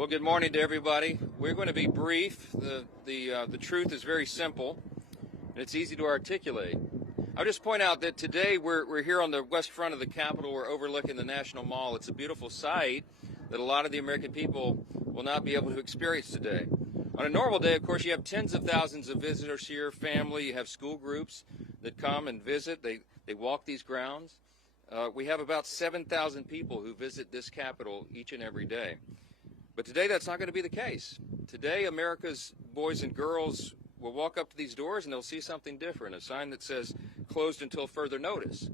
Well, good morning to everybody. We're going to be brief. The truth is very simple, and it's easy to articulate. I'll just point out that today we're here on the west front of the Capitol. We're overlooking the National Mall. It's a beautiful sight that a lot of the American people will not be able to experience today. On a normal day, of course, you have tens of thousands of visitors here, family. You have school groups that come and visit. They walk these grounds. We have about 7,000 people who visit this Capitol each and every day. But today that's not going to be the case. Today America's boys and girls will walk up to these doors and they'll see something different, a sign that says closed until further notice.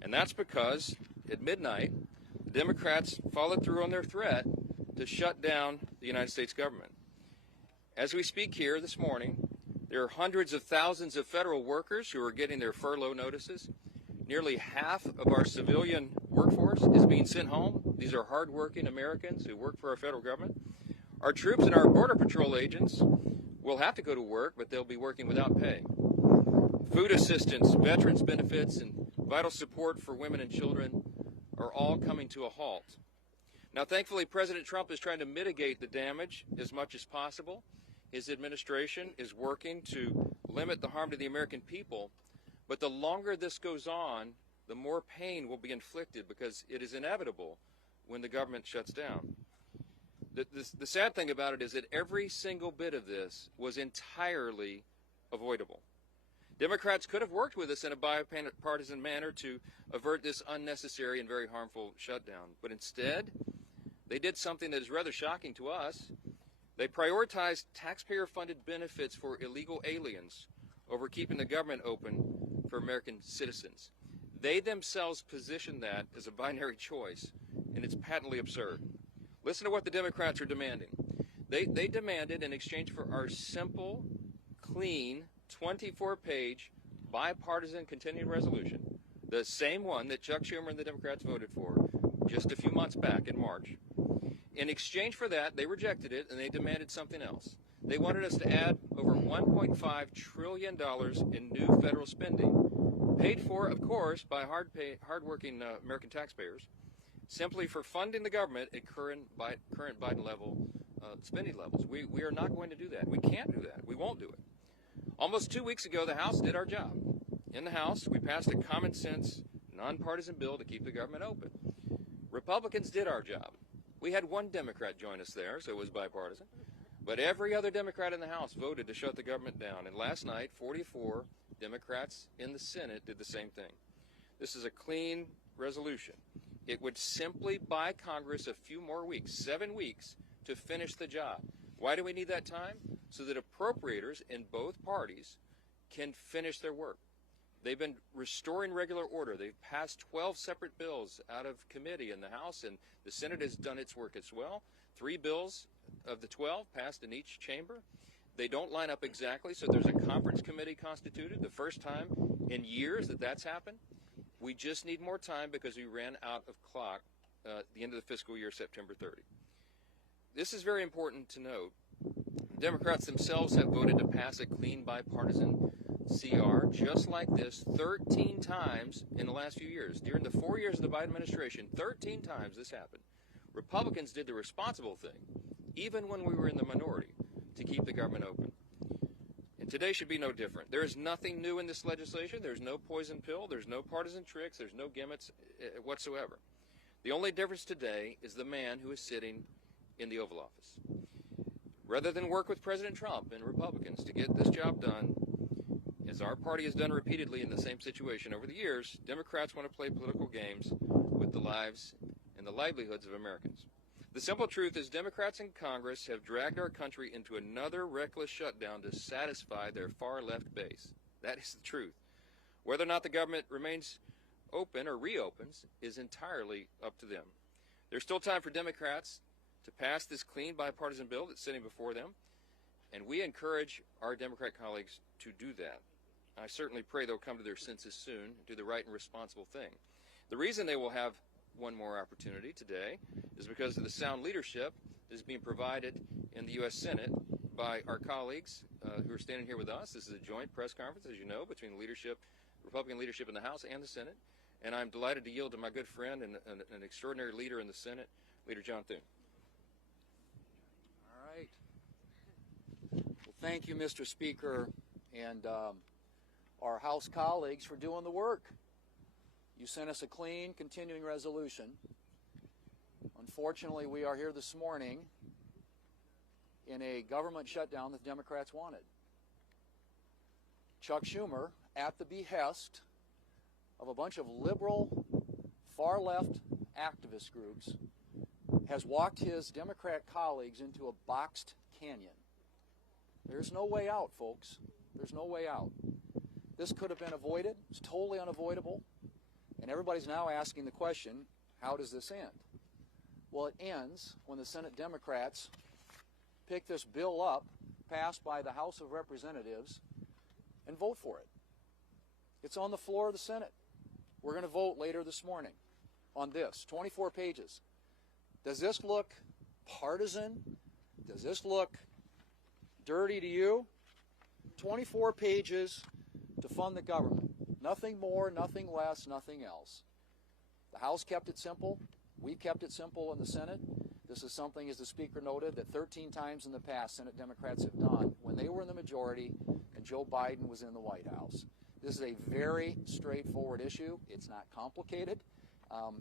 And that's because at midnight, the Democrats followed through on their threat to shut down the United States government. As we speak here this morning, there are hundreds of thousands of federal workers who are getting their furlough notices. Nearly half of our civilian workforce is being sent home. These are hardworking Americans who work for our federal government. Our troops and our Border Patrol agents will have to go to work, but they'll be working without pay. Food assistance, veterans benefits, and vital support for women and children are all coming to a halt. Now, thankfully, President Trump is trying to mitigate the damage as much as possible. His administration is working to limit the harm to the American people. But the longer this goes on, the more pain will be inflicted because it is inevitable when the government shuts down. The sad thing about it is that every single bit of this was entirely avoidable. Democrats could have worked with us in a bipartisan manner to avert this unnecessary and very harmful shutdown. But instead, they did something that is rather shocking to us. They prioritized taxpayer-funded benefits for illegal aliens over keeping the government open for American citizens. They themselves position that as a binary choice, and it's patently absurd. Listen to what the Democrats are demanding. They demanded, in exchange for our simple, clean, 24-page bipartisan continuing resolution, the same one that Chuck Schumer and the Democrats voted for just a few months back in March. In exchange for that, they rejected it, and they demanded something else. They wanted us to add over $1.5 trillion in new federal spending, paid for, of course, by hardworking American taxpayers, simply for funding the government at current Biden level spending levels. We are not going to do that. We can't do that. We won't do it. Almost 2 weeks ago, the House did our job. In the House, we passed a common sense, nonpartisan bill to keep the government open. Republicans did our job. We had one Democrat join us there, so it was bipartisan. But every other Democrat in the House voted to shut the government down. And last night, 44 Democrats in the Senate did the same thing. This is a clean resolution. It would simply buy Congress a few more weeks, 7 weeks, to finish the job. Why do we need that time? So that appropriators in both parties can finish their work. They've been restoring regular order. They've passed 12 separate bills out of committee in the House, and the Senate has done its work as well. 3 bills of the 12 passed in each chamber. They don't line up exactly, so there's a conference committee constituted, the first time in years that that's happened. We just need more time because we ran out of clock at the end of the fiscal year, September 30. This is very important to note. Democrats themselves have voted to pass a clean bipartisan CR just like this 13 times in the last few years. During the 4 years of the Biden administration, 13 times this happened. Republicans did the responsible thing, even when we were in the minority, to keep the government open. And today should be no different. There is nothing new in this legislation. There's no poison pill. There's no partisan tricks. There's no gimmicks whatsoever. The only difference today is the man who is sitting in the Oval Office. Rather than work with President Trump and Republicans to get this job done, as our party has done repeatedly in the same situation over the years, Democrats want to play political games with the lives and the livelihoods of Americans. The simple truth is Democrats in Congress have dragged our country into another reckless shutdown to satisfy their far-left base. That is the truth. Whether or not the government remains open or reopens is entirely up to them. There's still time for Democrats to pass this clean bipartisan bill that's sitting before them, and we encourage our Democrat colleagues to do that. I certainly pray they'll come to their senses soon and do the right and responsible thing. The reason they will have one more opportunity today is because of the sound leadership that is being provided in the U.S. Senate by our colleagues who are standing here with us. This is a joint press conference, as you know, between the leadership, Republican leadership in the House and the Senate. And I'm delighted to yield to my good friend and an extraordinary leader in the Senate, Leader John Thune. thank you, Mr. Speaker, and our House colleagues for doing the work. You sent us a clean, continuing resolution. Unfortunately, we are here this morning in a government shutdown that the Democrats wanted. Chuck Schumer, at the behest of a bunch of liberal, far-left activist groups, has walked his Democrat colleagues into a boxed canyon. There's no way out, folks. There's no way out. This could have been avoided. It's totally unavoidable. And everybody's now asking the question, how does this end? Well, it ends when the Senate Democrats pick this bill up, passed by the House of Representatives, and vote for it. It's on the floor of the Senate. We're going to vote later this morning on this, 24 pages. Does this look partisan? Does this look dirty to you? 24 pages to fund the government. Nothing more, nothing less, nothing else. The House kept it simple. We kept it simple in the Senate. This is something, as the Speaker noted, that 13 times in the past Senate Democrats have done when they were in the majority and Joe Biden was in the White House. This is a very straightforward issue. It's not complicated.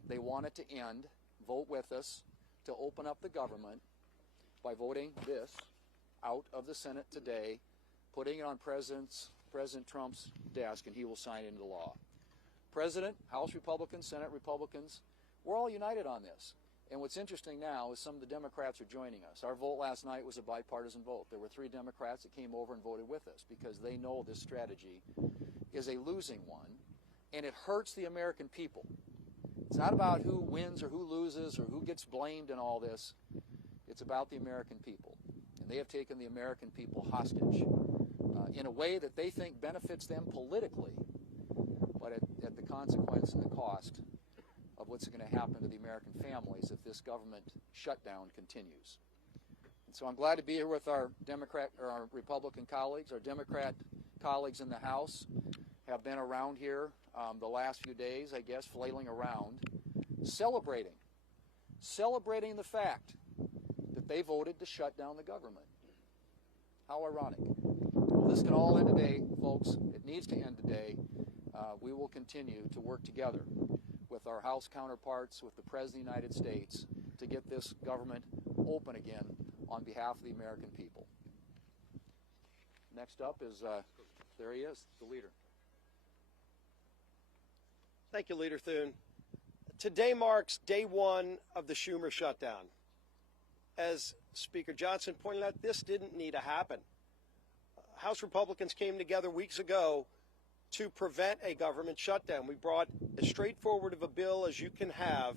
They want it to end. Vote with us to open up the government by voting this out of the Senate today, putting it on President Trump's desk, and he will sign it into law. President, House Republicans, Senate Republicans, we're all united on this. And what's interesting now is some of the Democrats are joining us. Our vote last night was a bipartisan vote. There were 3 Democrats that came over and voted with us because they know this strategy is a losing one, and it hurts the American people. It's not about who wins or who loses or who gets blamed in all this. It's about the American people. And they have taken the American people hostage in a way that they think benefits them politically, but at the consequence and the cost of what's going to happen to the American families if this government shutdown continues. And so I'm glad to be here with our Republican colleagues. Our Democrat colleagues in the House have been around here the last few days, I guess, flailing around, celebrating the fact that they voted to shut down the government. How ironic. Well, this can all end today, folks. It needs to end today. We will continue to work together with our House counterparts, with the President of the United States, to get this government open again on behalf of the American people. Next up is, there he is, the leader. Thank you, Leader Thune. Today marks day 1 of the Schumer shutdown. As Speaker Johnson pointed out, this didn't need to happen. House Republicans came together weeks ago to prevent a government shutdown. We brought as straightforward of a bill as you can have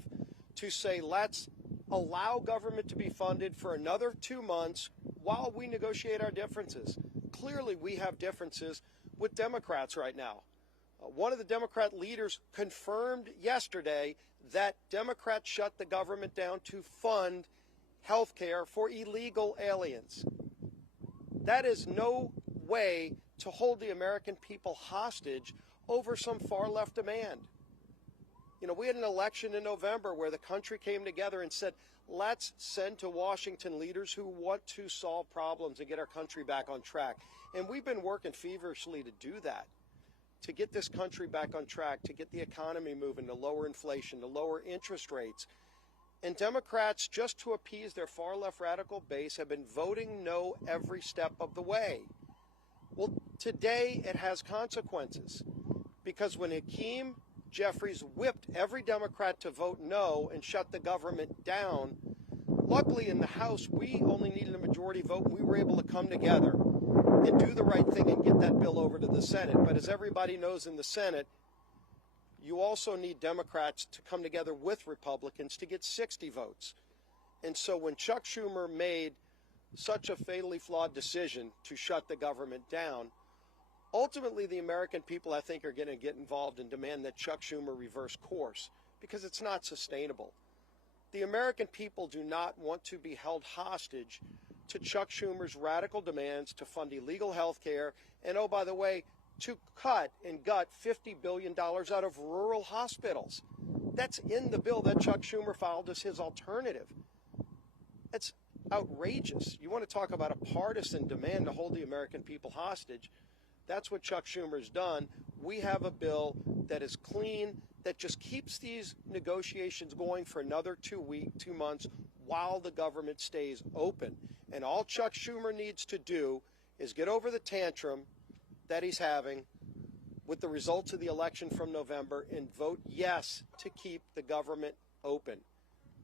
to say, let's allow government to be funded for another 2 months while we negotiate our differences. Clearly, we have differences with Democrats right now. One of the Democrat leaders confirmed yesterday that Democrats shut the government down to fund health care for illegal aliens. That is no way to hold the American people hostage over some far-left demand. You know, we had an election in November where the country came together and said, let's send to Washington leaders who want to solve problems and get our country back on track. And we've been working feverishly to do that, to get this country back on track, to get the economy moving, to lower inflation, to lower interest rates. And Democrats, just to appease their far-left radical base, have been voting no every step of the way. Well, today it has consequences, because when Hakeem Jeffries whipped every Democrat to vote no and shut the government down, luckily in the House we only needed a majority vote, and we were able to come together and do the right thing and get that bill over to the Senate. But as everybody knows in the Senate, you also need Democrats to come together with Republicans to get 60 votes. And so when Chuck Schumer made such a fatally flawed decision to shut the government down, ultimately the American people, I think, are going to get involved and demand that Chuck Schumer reverse course, because it's not sustainable. The American people do not want to be held hostage to Chuck Schumer's radical demands to fund illegal health care and, oh, by the way, to cut and gut $50 billion out of rural hospitals. That's in the bill that Chuck Schumer filed as his alternative. It's outrageous. You want to talk about a partisan demand to hold the American people hostage. That's what Chuck Schumer's done. We have a bill that is clean, that just keeps these negotiations going for another 2 months while the government stays open. And all Chuck Schumer needs to do is get over the tantrum that he's having with the results of the election from November and vote yes to keep the government open.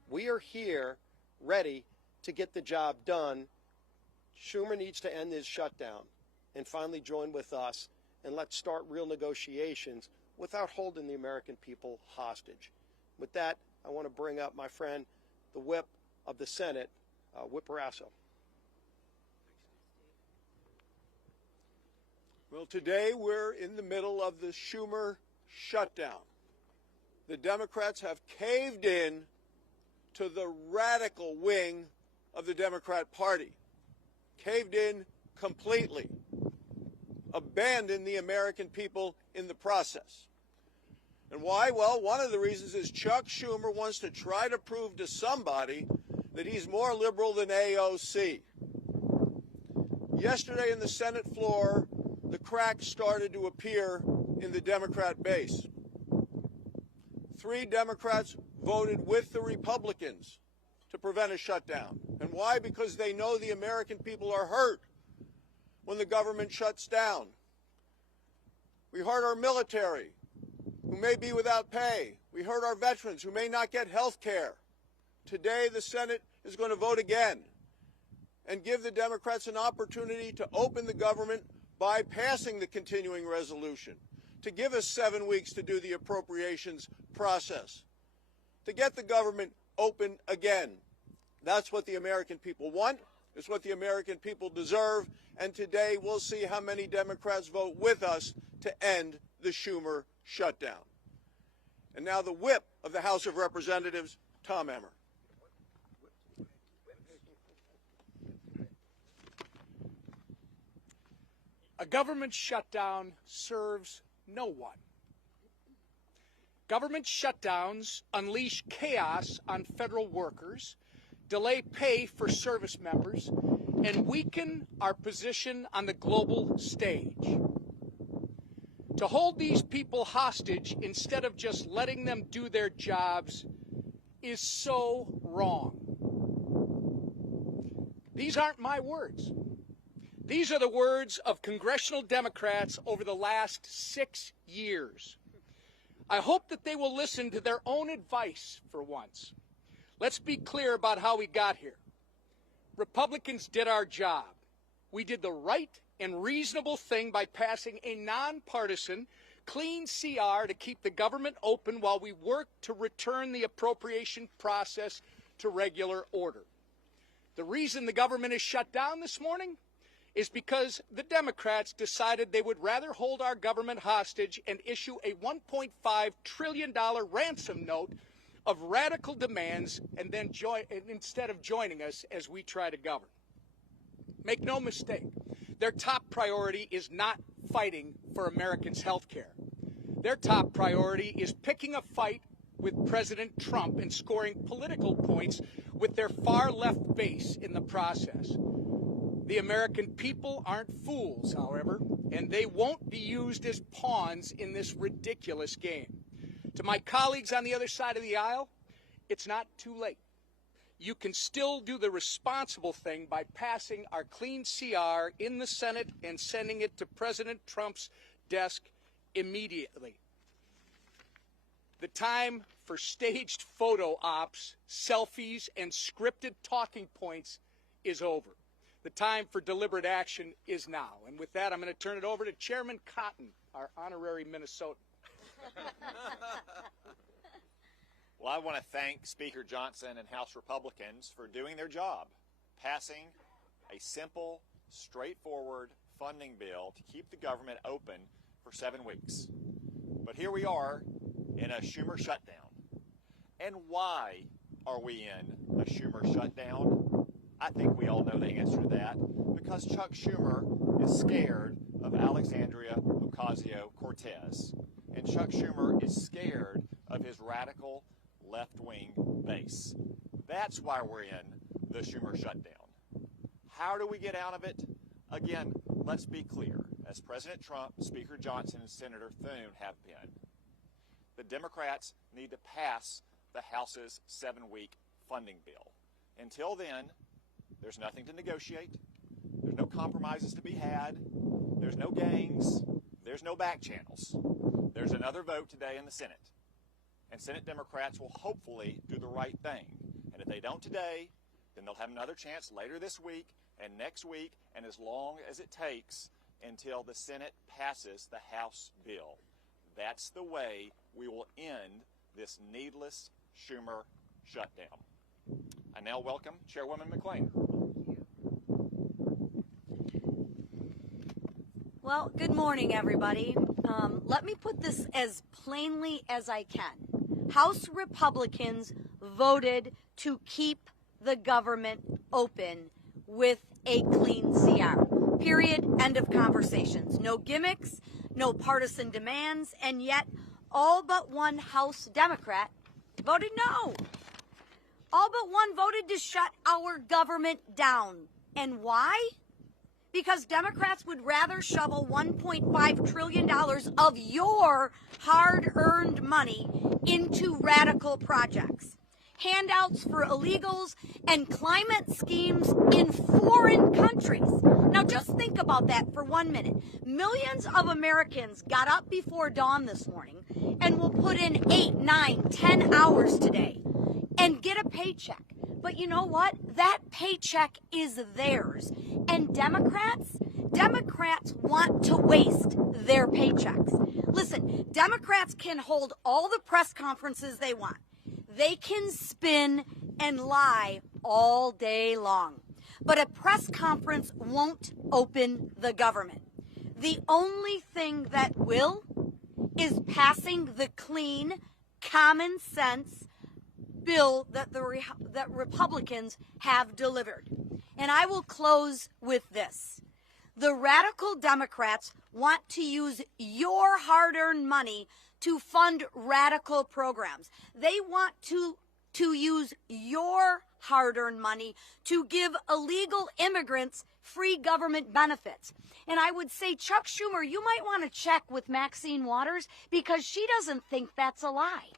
We are here ready to get the job done. Schumer needs to end his shutdown and finally join with us, and let's start real negotiations without holding the American people hostage. With that, I want to bring up my friend, the whip of the Senate, Whip Barrasso. Well, today we're in the middle of the Schumer shutdown. The Democrats have caved in to the radical wing of the Democrat Party, caved in completely, abandoned the American people in the process. And why? Well, one of the reasons is Chuck Schumer wants to try to prove to somebody that he's more liberal than AOC. Yesterday in the Senate floor, the cracks started to appear in the Democrat base. 3 Democrats voted with the Republicans to prevent a shutdown. And why? Because they know the American people are hurt when the government shuts down. We hurt our military, who may be without pay. We hurt our veterans, who may not get health care. Today, the Senate is going to vote again and give the Democrats an opportunity to open the government by passing the continuing resolution, to give us 7 weeks to do the appropriations process, to get the government open again. That's what the American people want. It's what the American people deserve. And today we'll see how many Democrats vote with us to end the Schumer shutdown. And now the whip of the House of Representatives, Tom Emmer. A government shutdown serves no one. Government shutdowns unleash chaos on federal workers, delay pay for service members, and weaken our position on the global stage. To hold these people hostage instead of just letting them do their jobs is so wrong. These aren't my words. These are the words of congressional Democrats over the last 6 years. I hope that they will listen to their own advice for once. Let's be clear about how we got here. Republicans did our job. We did the right and reasonable thing by passing a nonpartisan, clean CR to keep the government open while we work to return the appropriation process to regular order. The reason the government is shut down this morning is because the Democrats decided they would rather hold our government hostage and issue a $1.5 trillion ransom note of radical demands and then instead of joining us as we try to govern. Make no mistake, their top priority is not fighting for Americans' health care. Their top priority is picking a fight with President Trump and scoring political points with their far-left base in the process. The American people aren't fools, however, and they won't be used as pawns in this ridiculous game. To my colleagues on the other side of the aisle, it's not too late. You can still do the responsible thing by passing our clean CR in the Senate and sending it to President Trump's desk immediately. The time for staged photo ops, selfies, and scripted talking points is over. The time for deliberate action is now. And with that, I'm going to turn it over to Chairman Cotton, our honorary Minnesotan. Well, I want to thank Speaker Johnson and House Republicans for doing their job, passing a simple, straightforward funding bill to keep the government open for 7 weeks. But here we are in a Schumer shutdown. And why are we in a Schumer shutdown? I think we all know the answer to that, because Chuck Schumer is scared of Alexandria Ocasio-Cortez, and Chuck Schumer is scared of his radical left-wing base. That's why we're in the Schumer shutdown. How do we get out of it? Again, let's be clear. As President Trump, Speaker Johnson, and Senator Thune have been, the Democrats need to pass the House's 7-week funding bill. Until then, there's nothing to negotiate. There's no compromises to be had. There's no gangs. There's no back channels. There's another vote today in the Senate. And Senate Democrats will hopefully do the right thing. And if they don't today, then they'll have another chance later this week and next week, and as long as it takes until the Senate passes the House bill. That's the way we will end this needless Schumer shutdown. I now welcome Chairwoman McClain. Well, good morning, everybody. Let me put this as plainly as I can. House Republicans voted to keep the government open with a clean CR. Period. End of conversations. No gimmicks, no partisan demands, and yet all but one House Democrat voted no. All but one voted to shut our government down. And why? Because Democrats would rather shovel $1.5 trillion of your hard-earned money into radical projects, handouts for illegals, and climate schemes in foreign countries. Now just think about that for 1 minute. Millions of Americans got up before dawn this morning and will put in 8, 9, 10 hours today and get a paycheck. But you know what? That paycheck is theirs. And Democrats want to waste their paychecks. Listen, Democrats can hold all the press conferences they want. They can spin and lie all day long. But a press conference won't open the government. The only thing that will is passing the clean, common sense bill that that Republicans have delivered. And I will close with this. The radical Democrats want to use your hard-earned money to fund radical programs. They want to use your hard-earned money to give illegal immigrants free government benefits. And I would say, Chuck Schumer, you might want to check with Maxine Waters because she doesn't think that's a lie.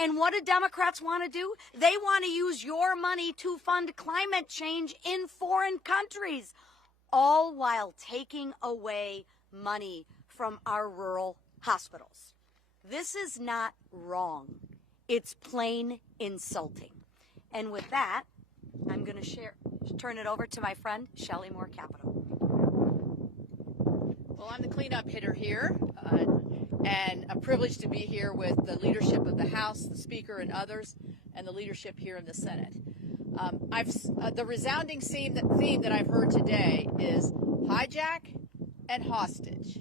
And what do Democrats want to do? They want to use your money to fund climate change in foreign countries, all while taking away money from our rural hospitals. This is not wrong. It's plain insulting. And with that, I'm going to turn it over to my friend, Shelley Moore Capito. Well, I'm the cleanup hitter here, and a privilege to be here with the leadership of the House, the Speaker, and others, and the leadership here in the Senate. The resounding theme that I've heard today is hijack and hostage.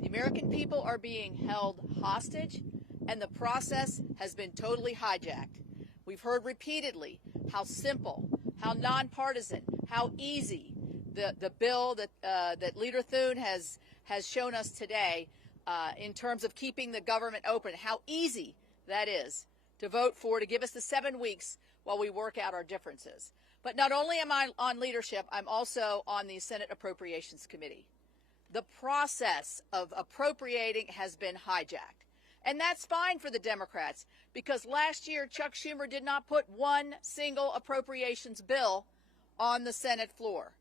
The American people are being held hostage, and the process has been totally hijacked. We've heard repeatedly how simple, how nonpartisan, how easy the bill that Leader Thune has shown us today in terms of keeping the government open, how easy that is to vote for, to give us the 7 weeks while we work out our differences. But not only am I on leadership, I'm also on the Senate Appropriations Committee. The process of appropriating has been hijacked. And that's fine for the Democrats, because last year Chuck Schumer did not put one single appropriations bill on the Senate floor.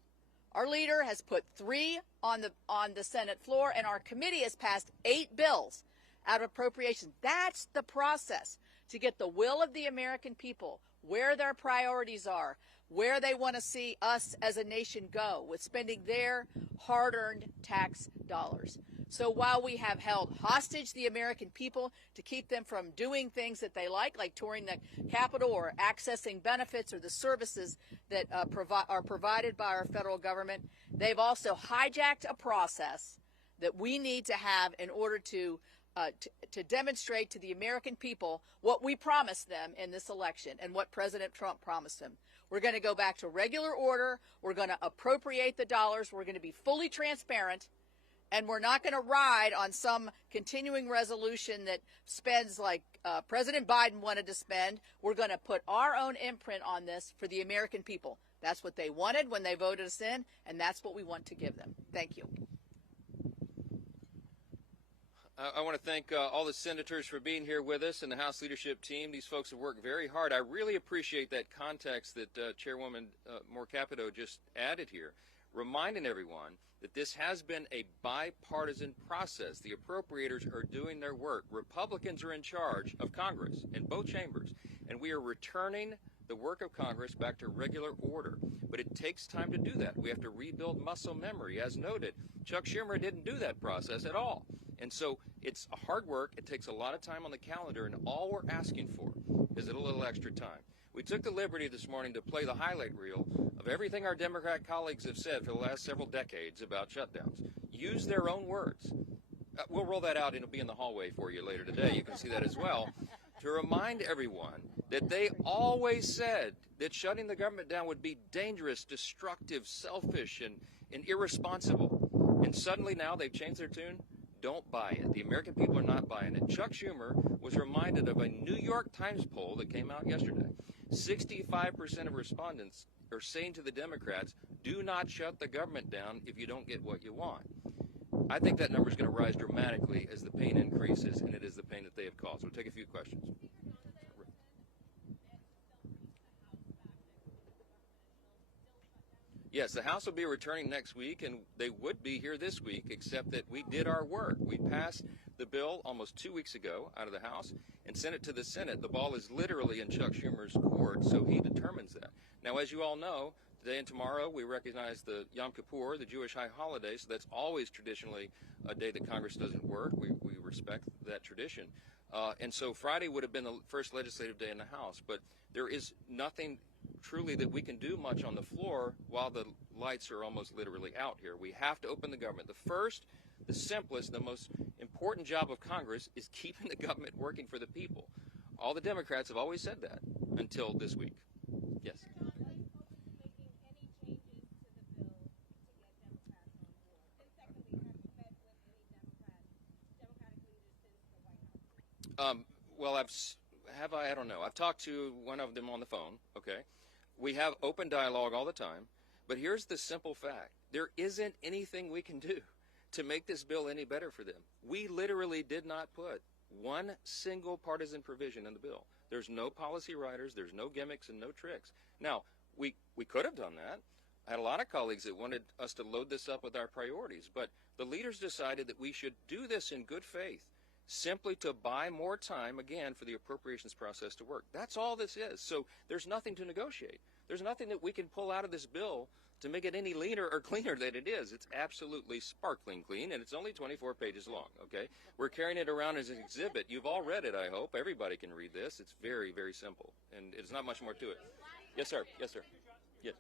Our leader has put 3 on the Senate floor, and our committee has passed 8 bills out of appropriations. That's the process to get the will of the American people, where their priorities are, where they want to see us as a nation go with spending their hard-earned tax dollars. So while we have held hostage the American people to keep them from doing things that they like touring the Capitol or accessing benefits or the services that are provided by our federal government, they've also hijacked a process that we need to have in order to demonstrate to the American people what we promised them in this election and what President Trump promised them. We're going to go back to regular order. We're going to appropriate the dollars. We're going to be fully transparent. And we're not going to ride on some continuing resolution that spends like President Biden wanted to spend. We're going to put our own imprint on this for the American people. That's what they wanted when they voted us in, and that's what we want to give them. Thank you. I want to thank all the senators for being here with us and the House leadership team. These folks have worked very hard. I really appreciate that context that Chairwoman Moore Capito just added here, reminding everyone that this has been a bipartisan process. The appropriators are doing their work. Republicans are in charge of Congress in both chambers, and we are returning the work of Congress back to regular order. But it takes time to do that. We have to rebuild muscle memory. As noted, Chuck Schumer didn't do that process at all. And so it's hard work. It takes a lot of time on the calendar, and all we're asking for is a little extra time. We took the liberty this morning to play the highlight reel of everything our Democrat colleagues have said for the last several decades about shutdowns. Use their own words. We'll roll that out, and it'll be in the hallway for you later today. You can see that as well. To remind everyone that they always said that shutting the government down would be dangerous, destructive, selfish, and irresponsible. And suddenly now they've changed their tune. Don't buy it. The American people are not buying it. Chuck Schumer was reminded of a New York Times poll that came out yesterday. 65% of respondents are saying to the Democrats, do not shut the government down if you don't get what you want. I think that number is going to rise dramatically as the pain increases, and it is the pain that they have caused. We'll take a few questions. Yes, the House will be returning next week, and they would be here this week, except that we did our work. We passed the bill almost 2 weeks ago out of the House and sent it to the Senate. The ball is literally in Chuck Schumer's court, so he determines that. Now, as you all know, today and tomorrow we recognize the Yom Kippur, the Jewish high holiday, so that's always traditionally a day that Congress doesn't work. We respect that tradition. And so Friday would have been the first legislative day in the House, but there is nothing truly that we can do much on the floor while the lights are almost literally out here. We have to open the government. The first, the simplest, the most important job of Congress is keeping the government working for the people. All the Democrats have always said that until this week. Yes. Well, I don't know. I've talked to one of them on the phone, okay? We have open dialogue all the time, but here's the simple fact. There isn't anything we can do to make this bill any better for them. We literally did not put one single partisan provision in the bill. There's no policy writers, there's no gimmicks and no tricks. Now, we could have done that. I had a lot of colleagues that wanted us to load this up with our priorities, but the leaders decided that we should do this in good faith, simply to buy more time, again, for the appropriations process to work. That's all this is. So there's nothing to negotiate. There's nothing that we can pull out of this bill to make it any leaner or cleaner than it is. It's absolutely sparkling clean, and it's only 24 pages long, okay? We're carrying it around as an exhibit. You've all read it, I hope. Everybody can read this. It's very, very simple, and it's not much more to it. Yes, sir. Yes, sir. Yes.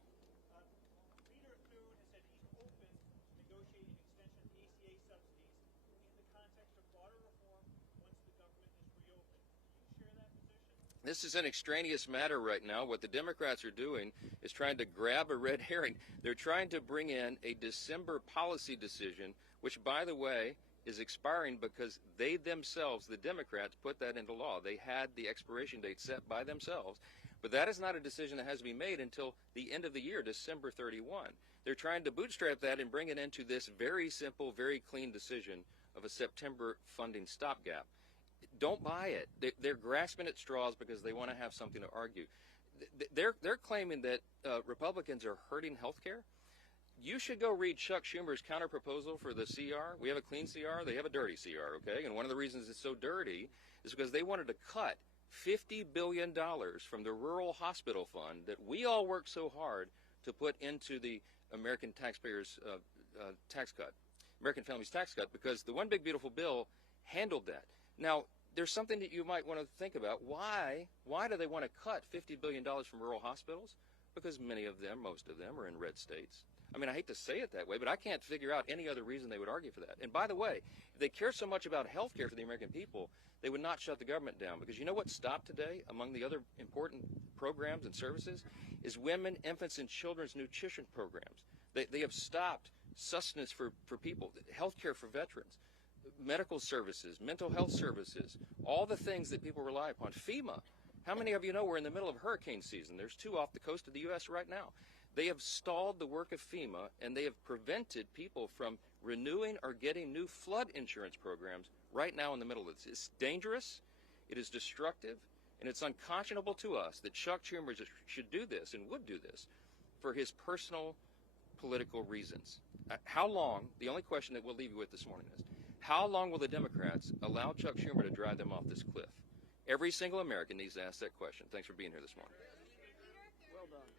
Leader Thune has said he's open to negotiating extension of ACA subsidies in the context of broader reform once the government is reopened. Do you share that position? This is an extraneous matter right now. What the Democrats are doing is trying to grab a red herring. They're trying to bring in a December policy decision, which, by the way, is expiring because they themselves, the Democrats, put that into law. They had the expiration date set by themselves. But that is not a decision that has to be made until the end of the year, December 31. They're trying to bootstrap that and bring it into this very simple, very clean decision of a September funding stopgap. Don't buy it. They're grasping at straws because they want to have something to argue. They're claiming that Republicans are hurting health care. You should go read Chuck Schumer's counterproposal for the CR. We have a clean CR. They have a dirty CR, okay? And one of the reasons it's so dirty is because they wanted to cut $50 billion from the rural hospital fund that we all worked so hard to put into the American taxpayers' tax cut, American families' tax cut, because the One Big Beautiful Bill handled that. Now, there's something that you might want to think about. Why do they want to cut $50 billion from rural hospitals? Because many of them, most of them, are in red states. I mean, I hate to say it that way, but I can't figure out any other reason they would argue for that. And by the way, if they care so much about health care for the American people, they would not shut the government down. Because you know what stopped today, among the other important programs and services, is women, infants, and children's nutrition programs. They have stopped sustenance for people, health care for veterans, medical services, mental health services, all the things that people rely upon. FEMA. How many of you know we're in the middle of hurricane season? There's 2 off the coast of the U.S. right now. They have stalled the work of FEMA, and they have prevented people from renewing or getting new flood insurance programs right now in the middle of this. It's dangerous, it is destructive, and it's unconscionable to us that Chuck Schumer should do this and would do this for his personal political reasons. How long, the only question that we'll leave you with this morning is, how long will the Democrats allow Chuck Schumer to drive them off this cliff? Every single American needs to ask that question. Thanks for being here this morning. Well done.